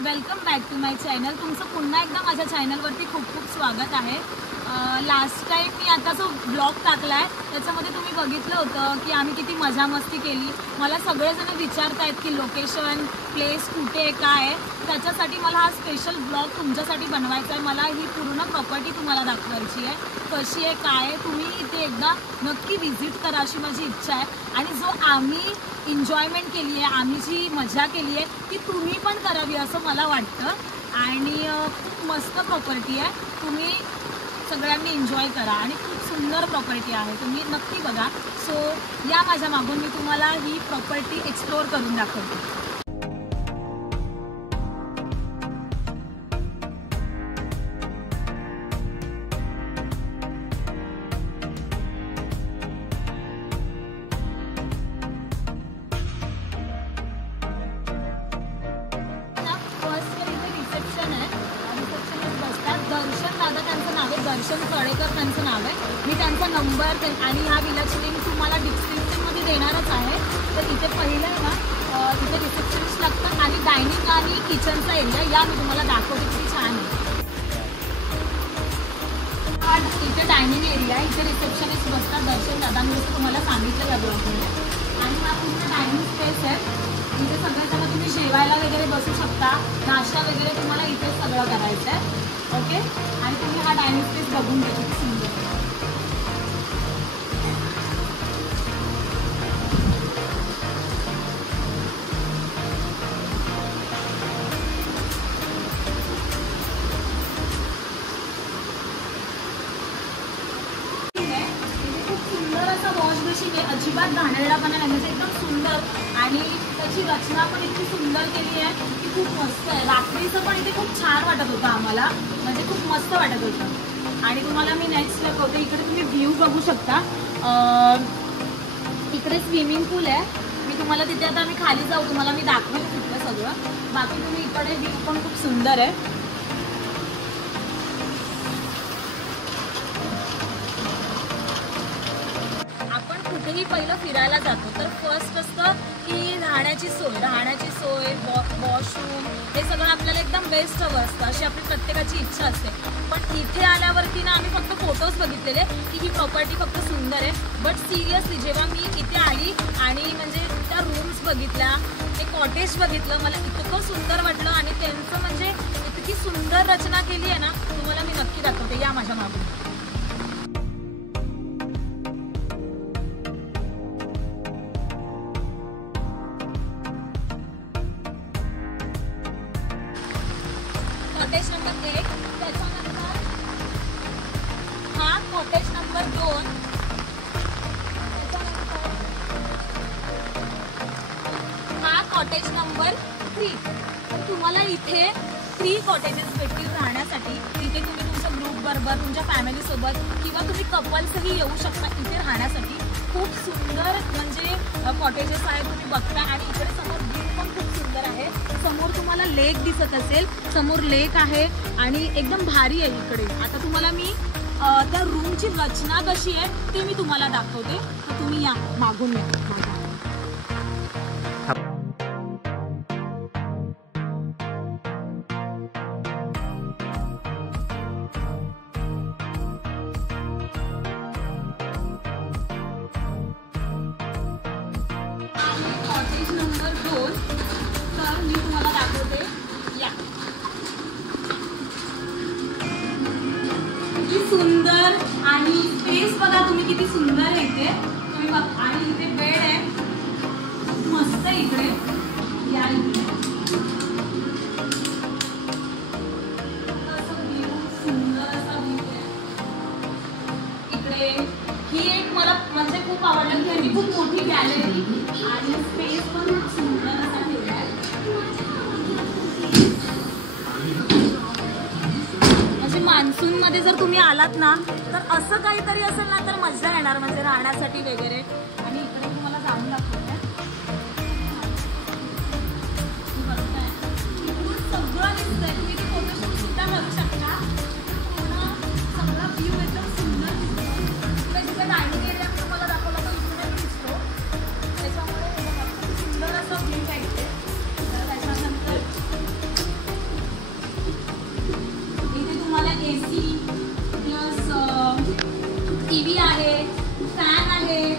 Welcome back to my channel. तुमचं पुन्हा एकदा माझ्या चॅनलवरती खूप खूप स्वागत आहे। लास्ट टाइम मी आता जो ब्लॉग टाकलाय त्याच्यामध्ये तुम्ही बघितलं होतं की आम्ही किती मजा मस्ती केली। मला सगळेजण विचारतायत की लोकेशन प्लेस कुठे आहे काय आहे, त्याच्यासाठी मला हा स्पेशल ब्लॉग तुमच्यासाठी बनवायचा आहे। मला ही पूर्ण प्रॉपर्टी तुम्हाला दाखवायची आहे, कशी आहे काय आहे। तुम्ही इथे एकदा नक्की विजिट करा अशी माझी इच्छा आहे। आणि जो आम्ही एन्जॉयमेंट केली आहे, आम्ही जी मजा केली आहे ती तुम्ही पण करावी असं मला वाटतं। आणि खूप मस्त प्रॉपर्टी आहे, तुम्ही सगळ्यांनी एन्जॉय करा आणि खूप सुंदर प्रॉपर्टी आहे, तुम्ही नक्की बघा। सो या माझ्या मागून मी तुम्हाला ही प्रॉपर्टी एक्सप्लोअर करून दाखवते। दर्शन कळेकर त्यांचं नाव आहे। मी त्यांचा नंबर आणि ह्या विलाची लिंक तुम्हाला डिस्क्रिप्शनमध्ये देणारच आहे। तर इथे पहिलं आहे ना, तिथे रिसेप्शनिस्ट लागतात आणि डायनिंग आणि किचनचा एरिया या मी तुम्हाला दाखवते किती छान आहे। इथे डायनिंग एरिया आहे, इथे रिसेप्शनिस्ट बसतात दर्शन दादा, मी जसं तुम्हाला सांगितलं या ब्लॉगमध्ये। आणि हा पूर्ण डायनिंग स्पेस आहे, इथे सगळेजण तुम्ही जेवायला वगैरे बसू शकता, नाश्ता वगैरे तुम्हाला इथे सगळं करायचं आहे। ओके, आणि तुम्ही हा डायनिंग स्पेस बघून घ्या किती सुंदर आहे। खूप सुंदर असा वॉश बेसिन आहे, अजिबात घाणेरडापणा नाही, म्हणजे एकदम सुंदर। आणि त्याची रचना पण इतकी सुंदर केली आहे की खूप मस्त आहे। रात्रीचं पण इथे खूप छान वाटत होतं आम्हाला, म्हणजे खूप मस्त वाटत होतं। आणि तुम्हाला मी नेक्स्ट दाखवते, इकडे तुम्ही व्ह्यू बघू शकता। इकडे स्विमिंग पूल आहे, मी तुम्हाला तिथे आता आम्ही खाली जाऊ, तुम्हाला मी दाखवेन तिथलं सगळं। बाकी तुम्ही इकडे व्ह्यू पण खूप सुंदर आहे। कुठेही पहिलं फिरायला जातो तर फर्स्ट असतं की राहण्याची सोय, वॉशरूम, हे सगळं आपल्याला एकदम बेस्ट हवं असतं, अशी आपली प्रत्येकाची इच्छा असते। पण इथे आल्यावरती ना आम्ही फक्त फोटोज बघितलेले की ही प्रॉपर्टी फक्त सुंदर आहे, बट सिरियसली जेव्हा मी इथे आली आणि म्हणजे त्या रूम्स बघितल्या, ते कॉटेज बघितलं, मला इतकं सुंदर वाटलं। आणि त्यांचं म्हणजे इतकी सुंदर रचना केली आहे ना, तुम्हाला मी नक्की दाखवते, या माझ्या मागून। कॉटेज नंबर 1, त्याच्यानंतर हा कॉटेज नंबर 2, हा कॉटेज नंबर 3। तर तुम्हाला इथे 3 कॉटेजेस भेटतील राहण्यासाठी। इथे तुम्ही तुमच्या ग्रुप बरोबर, तुमच्या फॅमिली सोबत किंवा तुम्ही कपल्सही येऊ शकता इथे राहण्यासाठी। खूप सुंदर म्हणजे कॉटेजेस आहेत, तुम्ही बघता। आणि इकडे समोर व्ह्यू पण खूप सुंदर आहे, समोर तुम्हाला लेक दिसत असेल, समोर लेक आहे आणि एकदम भारी आहे इकडे। आता तुम्हाला मी त्या रूमची रचना कशी आहे ते मी तुम्हाला दाखवते, तर तुम्ही या मागून या। कॉटेज नंबर 2, तर मी तुम्हाला दाखवते, या किती सुंदर। आणि स्पेस बघा तुम्ही किती सुंदर आहे इथे, तुम्ही बघा। आणि इथे बेड आहे, खूप मस्त इकडे, या इकडे सुंदर असा व्ह्यू आहे इकडे। ही एक मला म्हणजे खूप आवडलं की ह्यांनी खूप मोठी गॅलरी आणि स्पेस पण खूप सुंदर असा ठेवला आहे। म्हणजे मान्सूनमध्ये जर तुम्ही आलात ना तर असं काहीतरी असेल ना तर मजा येणार, म्हणजे राहण्यासाठी वगैरे। आणि इकडे तुम्हाला जाऊन दाखवते, सगळं दिसतंय, तुम्ही ते फोटोशूट सुद्धा करू शकता। पूर्ण सगळा व्ह्यू एकदम सुंदर दिसतो। जिथे डायनिंग एरिया तुम्हाला दाखवला तर इकडे दिसतो, त्याच्यामुळे सुंदर असं व्ह्यू आहे इथे। त्याच्यानंतर टीव्ही आहे, फॅन आहे,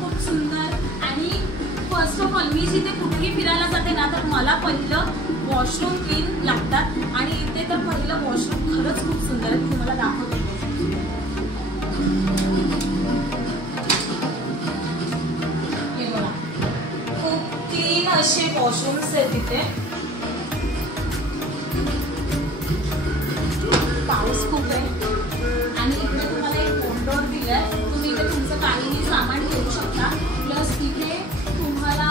खूप सुंदर. आणि फर्स्ट ऑफ ऑल मी जिथे कुठेही फिरायला जाते ना तर मला पहिलं वॉशरूम क्लीन लागतात आणि इथे तर पहिलं वॉशरूम खरंच खूप सुंदर आहे. तुम्हाला दाखवते. हे बघा, खूप क्लीन असे वॉशरूम्स आहेत इथे. पाऊस खूप आहे आणि इकडे तुम्हाला एक कॉरिडॉर दिलाय. तुम्ही इथे तुमचं काहीही सामान ठेवू शकता. प्लस इथे तुम्हाला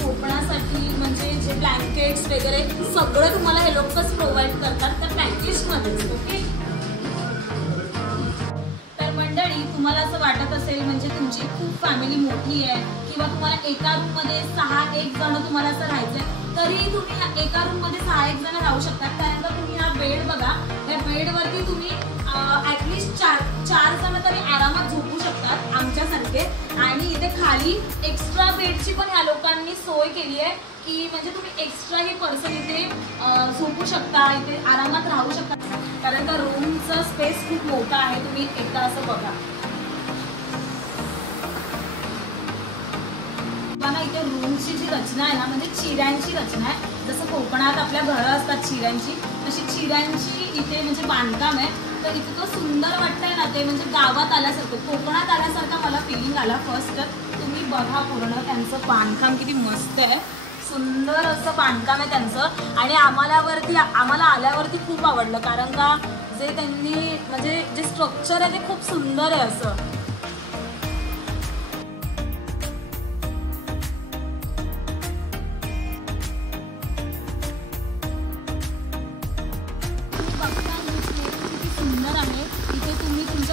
झोपण्यासाठी म्हणजे जे ब्लँकेट्स वगैरे सगळं तुम्हाला हे लोकच प्रोव्हाइड करतात त्या पॅकेजमध्येच. ओके. तर मंडळी, तुम्हाला असं वाटत असेल म्हणजे तुमची खूप फॅमिली मोठी आहे किंवा तुम्हाला एका रूममध्ये 6-1 जण तुम्हाला असं राहायचंय तरी तुम्ही ह्या एका रूममध्ये 6-1 जण राहू शकतात. त्यानंतर तुम्ही हा बेड बघा. या बेडवरती तुम्ही ॲटलिस्ट 4 जण तरी आरामात झोपू शकतात आमच्यासारखे. आणि इथे खाली एक्स्ट्रा बेडची पण ह्या लोकांनी सोय केली आहे की म्हणजे तुम्ही एक्स्ट्रा हे पर्सन इथे झोपू शकता, इथे आरामात राहू शकता. कारण का रूमचा स्पेस खूप मोठा आहे. तुम्ही एकदा असं बघा. बघा इथे रूमची जी रचना आहे ना म्हणजे चिऱ्यांची रचना आहे. जसं कोकणात आपल्या घरं असतात चिऱ्यांची, अशी चिऱ्यांची इथे म्हणजे बांधकाम आहे. तर इतकं सुंदर वाटतंय ना ते म्हणजे गावात आल्यासारखं, कोकणात आल्यासारखं मला फिलिंग आला. फर्स्ट तुम्ही बघा पूर्ण त्यांचं बांधकाम किती मस्त आहे. सुंदर असं बांधकाम आहे त्यांचं. आणि आम्हाला आल्यावरती खूप आवडलं कारण का जे त्यांनी म्हणजे जे स्ट्रक्चर आहे ते खूप सुंदर आहे असं.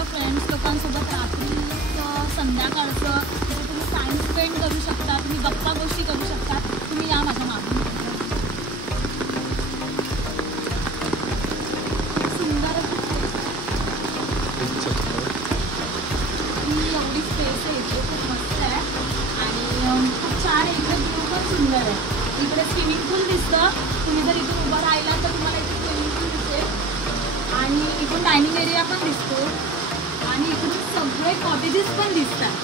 फ्रेंड्स लोकांसोबत रात्री संध्याकाळचं तुम्ही टाइम स्पेंड करू शकता, तुम्ही गप्पा गोष्टी करू शकता. तुम्ही या माझ्या मागून. सुंदर ही एवढी स्पेस आहे इथे, खूप मस्त आहे आणि खूप छान आहे. इकडे व्ह्यू पण सुंदर आहे. इकडे स्विमिंग पूल दिसतं. तुम्ही जर इथून उभं राहिला तर तुम्हाला इथे स्विमिंग पूल दिसेल आणि इथून डायनिंग एरिया पण दिसतो आणि इकडून सगळे कॉटेजेस पण दिसतात.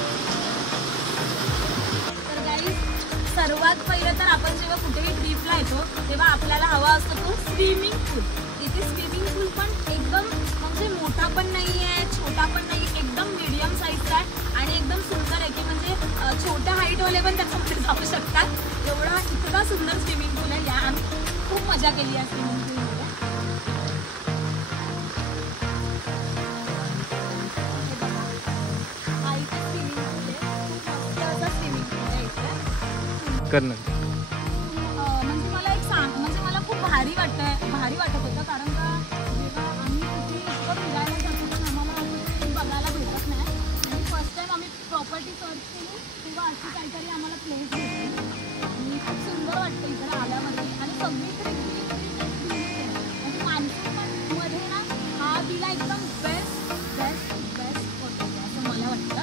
तर गाईज, सर्वात पहिलं तर आपण जेव्हा कुठेही ट्रिपला येतो तेव्हा आपल्याला हवा असतो तो स्विमिंग पूल. इथे स्विमिंग पूल पण एकदम म्हणजे मोठा पण नाही आहे, छोटा पण नाही, एकदम मीडियम साईजचा आहे आणि एकदम सुंदर आहे की म्हणजे छोट्या हाईटवाले पण त्याच्यामध्ये जाऊ शकतात. एवढा इतका सुंदर स्विमिंग पूल आहे. या आम्ही खूप मजा केली आहे स्विमिंग पूलमध्ये. म्हणजे मला एक म्हणजे मला खूप भारी वाटत होतं कारण का जेव्हा आम्ही कुठे इतकं फिरायला जातो पण आम्हाला बघायला भेटत नाही. आणि फर्स्ट टाइम आम्ही प्रॉपर्टी सर्च केली तेव्हा अशी काहीतरी आम्हाला प्लेस भेटली आणि खूप सुंदर वाटतं इकडे आल्यावरती. आणि सगळीकडे म्हणजे मान्सूनमध्ये ना हा दिला एकदम बेस्ट होतो असं मला वाटतं.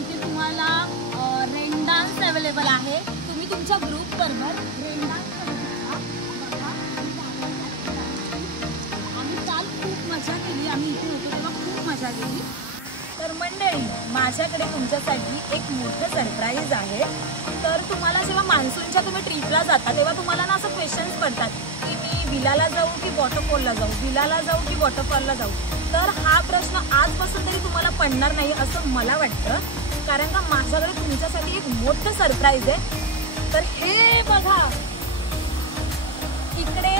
इथे तुम्हाला रेन डान्स अवेलेबल आहे. तुम्ही तुमच्या ग्रुप बरोबर रेन डान्स करू शकता. आम्ही काल खूप मजा केली. आम्ही इथे होतो तेव्हा खूप मजा केली. तर मंडळी, माझ्याकडे तुमच्यासाठी एक मोठं सरप्राईज आहे. तर तुम्हाला जेव्हा मान्सूनच्या तुम्ही ट्रिपला जाता तेव्हा तुम्हाला ना असं क्वेश्चन्स पडतात की मी विलाला जाऊ की वॉटरफॉलला जाऊ, विलाला जाऊ की वॉटरफॉलला जाऊ. तर हा प्रश्न आजपासून तरी तुम्हाला पडणार नाही असं मला वाटतं कारण का माझ्याकडे तुमच्यासाठी एक मोठं सरप्राईज आहे. तर हे बघा, इकडे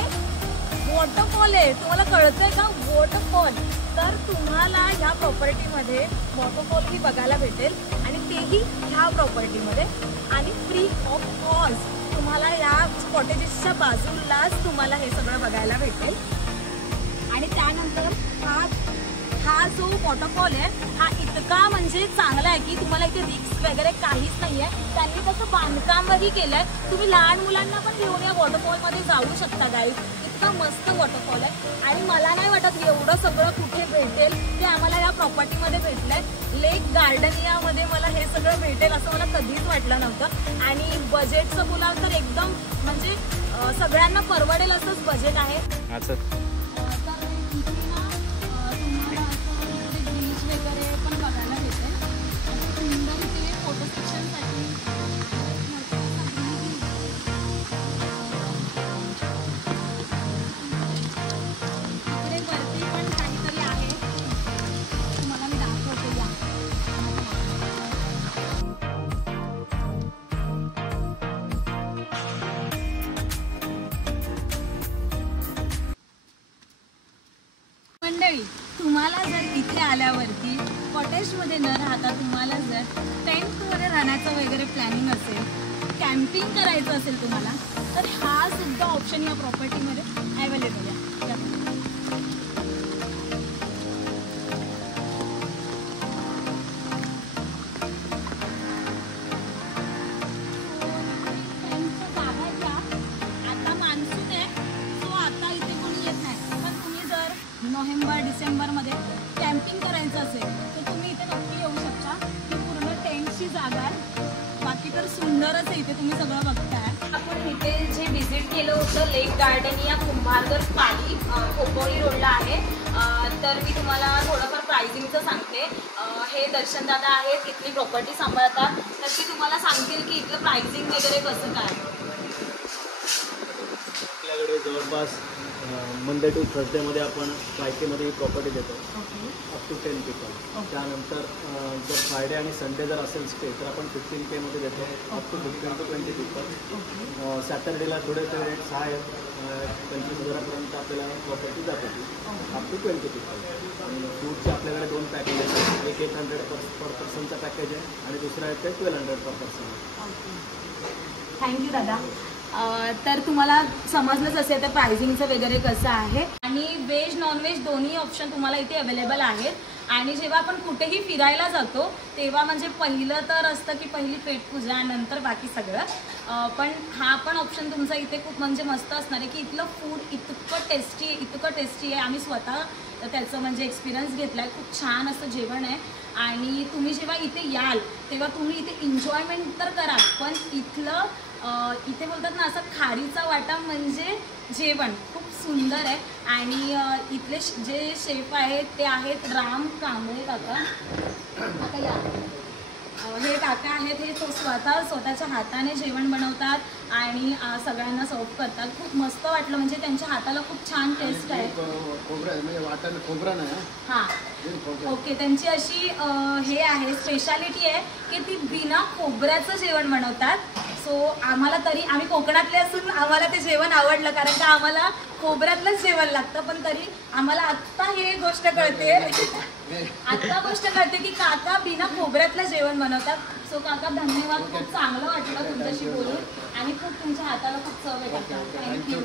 वॉटरफॉल आहे. तुम्हाला कळतंय का वॉटरफॉल? तर तुम्हाला ह्या प्रॉपर्टीमध्ये वॉटरफॉलही बघायला भेटेल आणि तेही ह्या प्रॉपर्टीमध्ये आणि फ्री ऑफ कॉस्ट. तुम्हाला या कॉटेजेसच्या बाजूलाच तुम्हाला हे सगळं बघायला भेटेल. आणि त्यानंतर हा जो वॉटरफॉल आहे हा इतका म्हणजे चांगला आहे की तुम्हाला इथे रिस्क वगैरे काहीच नाही आहे. त्यांनी तसं बांधकामही केलं आहे. तुम्ही लहान मुलांना पण घेऊन या वॉटरफॉलमध्ये जाऊ शकता गाईज. इतका मस्त वॉटरफॉल आहे आणि मला नाही वाटत एवढं सगळं कुठे भेटेल ते आम्हाला या प्रॉपर्टीमध्ये भेटलं आहे. लेक गार्डनियामध्ये मला हे सगळं भेटेल असं मला कधीच वाटलं नव्हतं. आणि बजेटचं बोलाल तर एकदम म्हणजे सगळ्यांना परवडेल असंच बजेट आहे. तुम्हाला जर इथे आल्यावरती कॉटेजमध्ये न राहता तुम्हाला जर टेंटमध्ये राहण्याचं वगैरे प्लॅनिंग असेल, कॅम्पिंग करायचं असेल तुम्हाला, तर हा सुद्धा ऑप्शन या प्रॉपर्टीमध्ये अवेलेबल आहे. आता मान्सून आहे, सो आता इथे कोणी येत नाही, पण तुम्ही जर नोव्हेंबर डिसेंबरमध्ये कॅम्पिंग करायचं असेल तर तुम्ही इथे नक्की येऊ शकता. ही पूर्ण टेंटची जागा आहे. बाकी तर सुंदरच आहे इथे, तुम्ही सगळं बघताय. आपण इथे जे व्हिजिट केलं होतं लेक गार्डन या कुंभारगर पाली खोपोली रोडला आहे. तर मी तुम्हाला थोडंफार प्राइसिंगचं सांगते. हे दर्शन दादा आहेत, इथली प्रॉपर्टी सांभाळतात, तर ती तुम्हाला सांगतील की इथलं प्राइसिंग वगैरे कसं काय. आपल्याकडे जवळपास मंडे टू थर्सडेमध्ये आपण फ्रायडेमध्ये ही प्रॉपर्टी देतो अप टू 10 पीपल. त्यानंतर जर फ्रायडे आणि संडे जर असेल स्टे तर आपण 15K मध्ये देतो अप टू 15 to 20 पीपल. सॅटर्डेला थोडे रेट्स आहेत, 25,000पर्यंत आपल्याला प्रॉपर्टी जात होती अप टू 20 पीपल. फूडचे आपल्याकडे 2 पॅकेज आहेत. एक 800 पर पर्सनचा पॅकेज आहे आणि दुसरा आहे ते 1200 पर पर्सन. थँक्यू दादा. तर तुम्हाला समजलंच असेल तर प्राइसिंगचं वगैरे कसं आहे. आणि व्हेज नॉनव्हेज दोन्ही ऑप्शन तुम्हाला इथे अवेलेबल आहेत. आणि जेव्हा आपण कुठेही फिरायला जातो तेव्हा म्हणजे पहिलं तर असतं की पहिली पेटपूजा, नंतर बाकी सगळं. पण हा पण ऑप्शन तुमचा इथे खूप म्हणजे मस्त असणार आहे की इथलं फूड इतकं टेस्टी आहे. आम्ही स्वतः त्याचं म्हणजे एक्सपिरियन्स घेतला आहे. खूप छान असं जेवण आहे. आणि तुम्ही जेव्हा इथे याल तेव्हा तुम्ही इथे एन्जॉयमेंट तर करा, पण इथे बोलतात ना असं खारीचा वाटा म्हणजे जेवण खूप सुंदर आहे. आणि इथले जे शेफ आहेत ते आहेत राम कांबळे काका. आता या हे काका आहेत, हे स्वतःच्या हाताने जेवण बनवतात आणि सगळ्यांना सर्व करतात. खूप मस्त वाटलं, म्हणजे त्यांच्या हाताला खूप छान टेस्ट आहे. हां ओके. त्यांची अशी हे आहे स्पेशालिटी आहे की ती बिना खोबऱ्याचं जेवण बनवतात. सो आम्हाला तरी आम्ही कोकणातले असून आम्हाला ते जेवण आवडलं, कारण का आम्हाला खोबऱ्यातलंच जेवण लागतं. पण तरी आम्हाला आत्ता हे गोष्ट कळते की काका बिना खोबऱ्यातलं जेवण बनवतात. सो काका धन्यवाद, खूप चांगलं वाटलं तुमच्याशी बोलून आणि खूप तुमच्या हाताला खूप चव आहे. थँक्यू.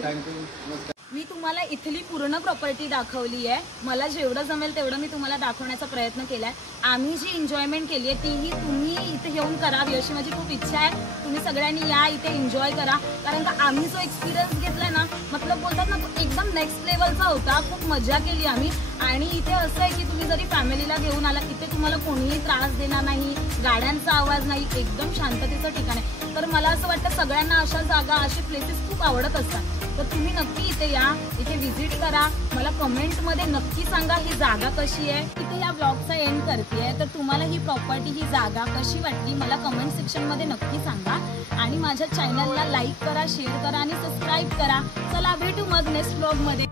मी तुम्हाला इथली पूर्ण प्रॉपर्टी दाखवली आहे. मला जेवढं जमेल तेवढं मी तुम्हाला दाखवण्याचा प्रयत्न केला आहे. आम्ही जी एन्जॉयमेंट केली आहे तीही तुम्ही इथे येऊन करावी अशी माझी खूप इच्छा आहे. तुम्ही सगळ्यांनी या इथे एन्जॉय करा, कारण का आम्ही जो एक्सपिरियन्स घेतला ना, मतलब बोलतात ना तो एकदम नेक्स्ट लेवलचा होता. खूप मजा केली आम्ही. आणि इथे असं आहे की तुम्ही जरी फॅमिलीला घेऊन आला इथे तुम्हाला कोणीही त्रास देणार नाही, गाड्यांचा आवाज नाही, एकदम शांततेचं ठिकाण आहे. तर मला असं वाटतं सगळ्यांना अशा जागा, असे प्लेसेस खूप आवडत असतात. तर तुम्ही नक्की इथे या, इथे व्हिजिट करा. मला कमेंटमध्ये नक्की सांगा ही जागा कशी आहे. इथे या ब्लॉगचा एंड करते. तर तुम्हाला ही प्रॉपर्टी, ही जागा कशी वाटली मला कमेंट सेक्शनमध्ये नक्की सांगा. आणि माझ्या चॅनलला लाईक करा, शेअर करा आणि सबस्क्राईब करा. चला भेटू मग नेक्स्ट ब्लॉगमध्ये.